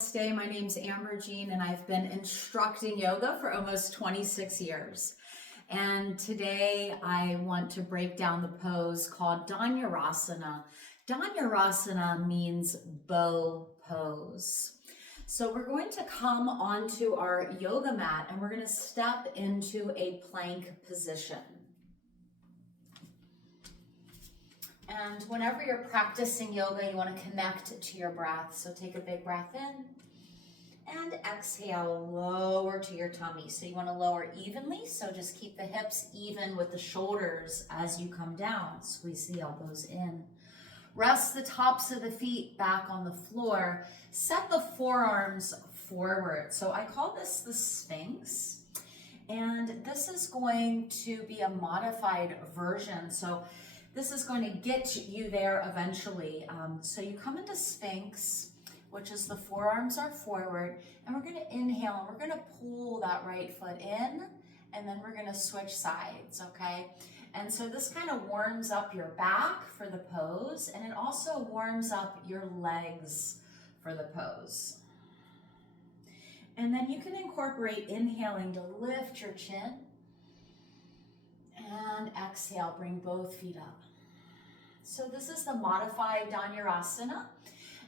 Namaste, my name's Amber Jean and I've been instructing yoga for almost 26 years. And today I want to break down the pose called Danurasana. Danurasana means bow pose. So we're going to come onto our yoga mat and we're going to step into a plank position. And whenever you're practicing yoga, you want to connect to your breath. So take a big breath in and exhale, lower to your tummy. So you want to lower evenly. So just keep the hips even with the shoulders as you come down. Squeeze the elbows in. Rest the tops of the feet back on the floor. Set the forearms forward. So I call this the Sphinx. And this is going to be a modified version. So this is going to get you there eventually. So you come into Sphinx, which is the forearms are forward, and we're going to inhale and we're going to pull that right foot in, and then we're going to switch sides, okay? And so this kind of warms up your back for the pose, and it also warms up your legs for the pose. And then you can incorporate inhaling to lift your chin, and exhale, bring both feet up. So this is the modified Danurasana,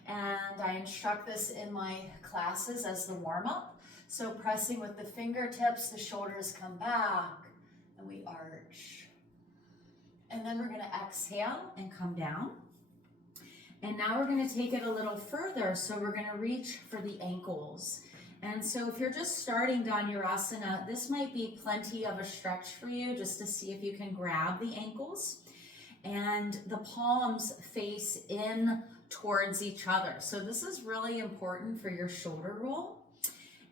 and I instruct this in my classes as the warm-up. So pressing with the fingertips, the shoulders come back, and we arch. And then we're going to exhale and come down. And now we're going to take it a little further, so we're going to reach for the ankles. And so if you're just starting Danurasana, this might be plenty of a stretch for you just to see if you can grab the ankles. And the palms face in towards each other. So this is really important for your shoulder roll.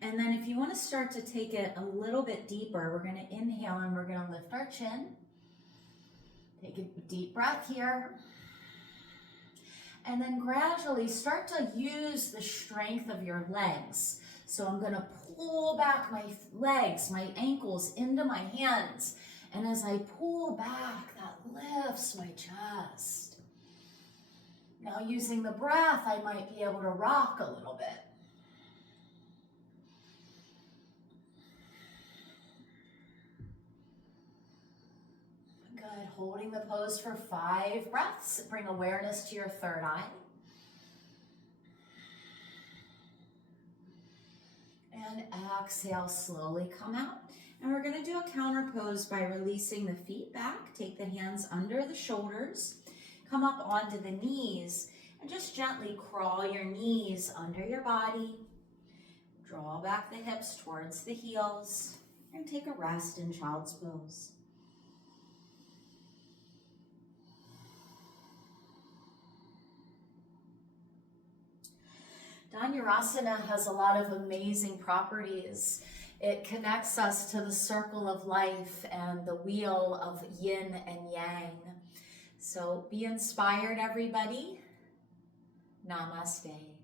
And then if you want to start to take it a little bit deeper, we're going to inhale and we're going to lift our chin. Take a deep breath here. And then gradually start to use the strength of your legs. So I'm going to pull back my legs, my ankles into my hands. And as I pull back, that lifts my chest. Now using the breath, I might be able to rock a little bit. Good, holding the pose for 5 breaths. Bring awareness to your third eye. And exhale, slowly come out. And we're going to do a counter pose by releasing the feet back. Take the hands under the shoulders. Come up onto the knees. And just gently crawl your knees under your body. Draw back the hips towards the heels. And take a rest in child's pose. Danurasana has a lot of amazing properties. It connects us to the circle of life and the wheel of yin and yang. So be inspired, everybody. Namaste.